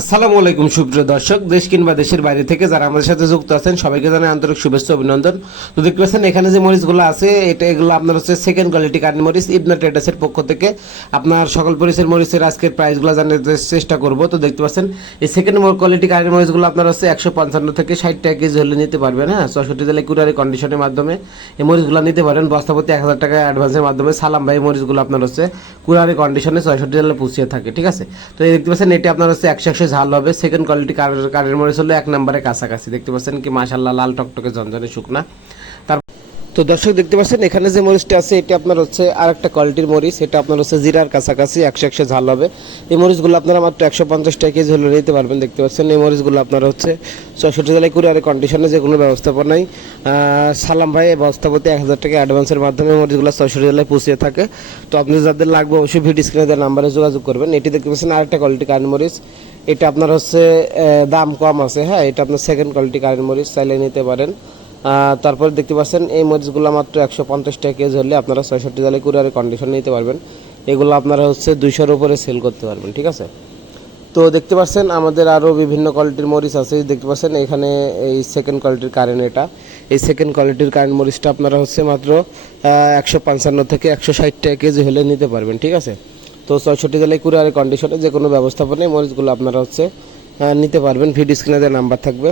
আসসালামু আলাইকুম, সুপ্রিয় দর্শক। দেশ কিংবা দেশের বাইরে থেকে যারা আমাদের সাথে যুক্ত আছেন, সবাইকে জানাই আন্তরিক শুভেচ্ছা অভিনন্দন। তো দেখতে পাচ্ছেন, এখানে যে মরিচগুলো আছে, এটা এগুলো আপনার হচ্ছে সেকেন্ড কোয়ালিটি কাঠ মরিচ, ইবনা ট্রেডার্সের পক্ষ থেকে। আপনার সকল পরিচয়ের মরিচের আজকের প্রাইসগুলো জানাতে চেষ্টা করব। তো দেখতে পাচ্ছেন, এই সেকেন্ড কোয়ালিটি কাঠ মরিচগুলো আপনার হচ্ছে একশো পঞ্চান্ন থেকে ষাট টাকা কেজি হলে নিতে পারবেন হ্যাঁ? চৌষট্টি জেলায় কুরিয়ারি কন্ডিশনের মাধ্যমে এই মরিচগুলো নিতে পারেন। বস্তাপতি এক হাজার টাকা অ্যাডভান্সের মাধ্যমে সালাম ভাই মরিচগুলো আপনার হচ্ছে কুরিয়ারি কন্ডিশনে ছয়ষট্টি জেলায় পুষিয়ে থাকে, ঠিক আছে? তো এই দেখতে পাচ্ছেন, এটা আপনার হচ্ছে একশো একশো ঝাল হবে। সেকেন্ড কোয়ালিটি কারের কারের মরিচ হলো এক নম্বরে কাছাকাছি। দেখতে পাচ্ছেন কি মাসাল্লাহ লাল টকটকে ঝনঝনে শুকনা। তার তো দর্শক দেখতে পাচ্ছেন, এখানে যে মরিচটা আছে, এটা আপনার হচ্ছে আরেকটা কোয়ালিটির মরিচ। এটা আপনার হচ্ছে জিরার কাছাকাছি একশো একশো ঝাল হবে। এই মরিচগুলো আপনারা মাত্র একশো পঞ্চাশ টাকা কেজি হলে নিতে পারবেন, দেখতে পাচ্ছেন। এই মরিচগুলো আপনার হচ্ছে চৌষট্টি জেলায় কুরিয়ারে কন্ডিশনে যে কোনো ব্যবস্থাপনায় সালাম ভাই এই বস্তাপতি এক হাজার টাকা অ্যাডভান্সের মাধ্যমে মরিচগুলো চৌষট্টি জেলায় পুষিয়ে থাকে। তো আপনি যাদের লাগবে অবশ্যই ভিডিও স্ক্রিনে দেওয়ার নাম্বারে যোগাযোগ করবেন। এটি দেখতে পাচ্ছেন আর একটা কোয়ালিটি কারেন্ট মরিচ। এটা আপনার হচ্ছে দাম কম আছে হ্যাঁ? এটা আপনার সেকেন্ড কোয়ালিটি কারেন্ট মরিচ, চাইলে নিতে পারেন। তারপর দেখতে পাচ্ছেন, এই মরিচগুলো মাত্র একশো পঞ্চাশ টাকা কেজি হলে আপনারা ছয়ষট্টি জালে কুরিয়ারের কন্ডিশন নিতে পারবেন। এগুলো আপনারা হচ্ছে দুইশোর উপরে সেল করতে পারবেন, ঠিক আছে? তো দেখতে পাচ্ছেন, আমাদের আরও বিভিন্ন কোয়ালিটির মরিচ আছে। দেখতে পাচ্ছেন, এখানে এই সেকেন্ড কোয়ালিটির কারেন্ট এটা। এই সেকেন্ড কোয়ালিটির কারেন্ট মরিচটা আপনারা হচ্ছে মাত্র একশো পঞ্চান্ন থেকে একশো ষাট টাকা কেজি হলে নিতে পারবেন, ঠিক আছে? তো চৌষট্টি জেলায় কুরিয়ারের কন্ডিশনে যে কোনো ব্যবস্থাপনায় মরিচগুলো আপনারা হচ্ছে নিতে পারবেন। ভিডিও স্ক্রিনে নাম্বার থাকবে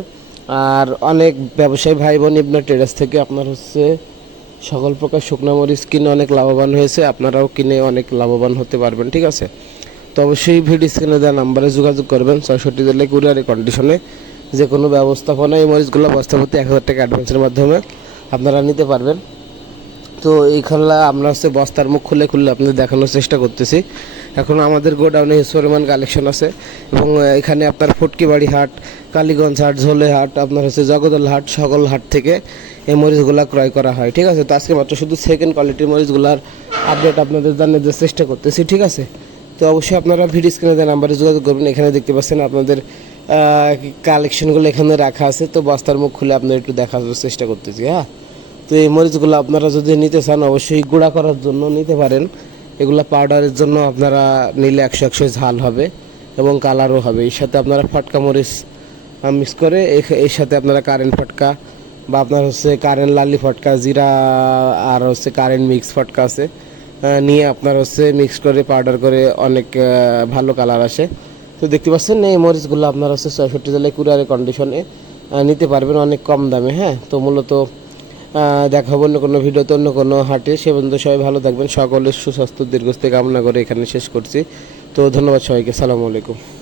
আর অনেক ব্যবসায়ী ভাই বোন ইবনা ট্রেডার্স থেকে আপনার হচ্ছে সকল প্রকার শুকনো মরিচ কিনে অনেক লাভবান হয়েছে, আপনারাও কিনে অনেক লাভবান হতে পারবেন, ঠিক আছে? তো অবশ্যই ভিডিও স্ক্রিনে দেওয়া নাম্বারে যোগাযোগ করবেন, ছয়ষট্টি জেলায় কুরিয়ারের কন্ডিশনে যে কোনো ব্যবস্থাপনা এই মরিচগুলো বস্তাপতি এক হাজার টাকা অ্যাডভান্সের মাধ্যমে আপনারা নিতে পারবেন। তো এইখানে আমরা হচ্ছে বস্তার মুখ খুলে খুলে আপনাদের দেখানোর চেষ্টা করতেছি। এখন আমাদের গোডাউনে হিউজ কালেকশন আছে এবং এখানে আপনার ফুটকিবাড়ি হাট, কালীগঞ্জ হাট, ঝোলে হাট, আপনার হচ্ছে জগদল হাট, সকল হাট থেকে এই মরিচগুলা ক্রয় করা হয়, ঠিক আছে? তো আজকে মাত্র শুধু সেকেন্ড কোয়ালিটির মরিচগুলার আপডেট আপনাদের দেওয়ার চেষ্টা করতেছি, ঠিক আছে? তো অবশ্যই আপনারা ভিডিও স্ক্রিনে দেওয়া নাম্বারে যোগাযোগ করবেন, এখানে দেখতে পাচ্ছেন আপনাদের কালেকশনগুলো এখানে রাখা আছে। তো বস্তার মুখ খুলে আপনারা একটু দেখার চেষ্টা করতেছি হ্যাঁ? তো এই মরিচগুলো আপনারা যদি নিতে চান, অবশ্যই গুঁড়া করার জন্য নিতে পারেন। এগুলো পাউডারের জন্য আপনারা নিলে একশো একশো ঝাল হবে এবং কালারও হবে। এর সাথে আপনারা ফটকা মরিচ মিক্স করে এর সাথে আপনারা কারেন্ট ফটকা বা আপনার হচ্ছে কারেন্ট লালি ফটকা, জিরা আর হচ্ছে কারেন্ট মিক্স ফটকা আছে নিয়ে আপনার হচ্ছে মিক্স করে পাউডার করে অনেক ভালো কালার আসে। তো দেখতে পাচ্ছেন এই মরিচগুলো আপনার হচ্ছে ছয়ষট্টি জেলায় কুরিয়ারের কন্ডিশনে নিতে পারবেন অনেক কম দামে হ্যাঁ? তো মূলত দেখা অন্য কোনো ভিডিওতে, অন্য কোনো হাটে। সে পর্যন্ত সবাই ভালো থাকবেন। সকলের সুস্বাস্থ্য, দীর্ঘস্থায়ী কামনা করে এখানে শেষ করছি। তো ধন্যবাদ সবাইকে। সালামু আলাইকুম।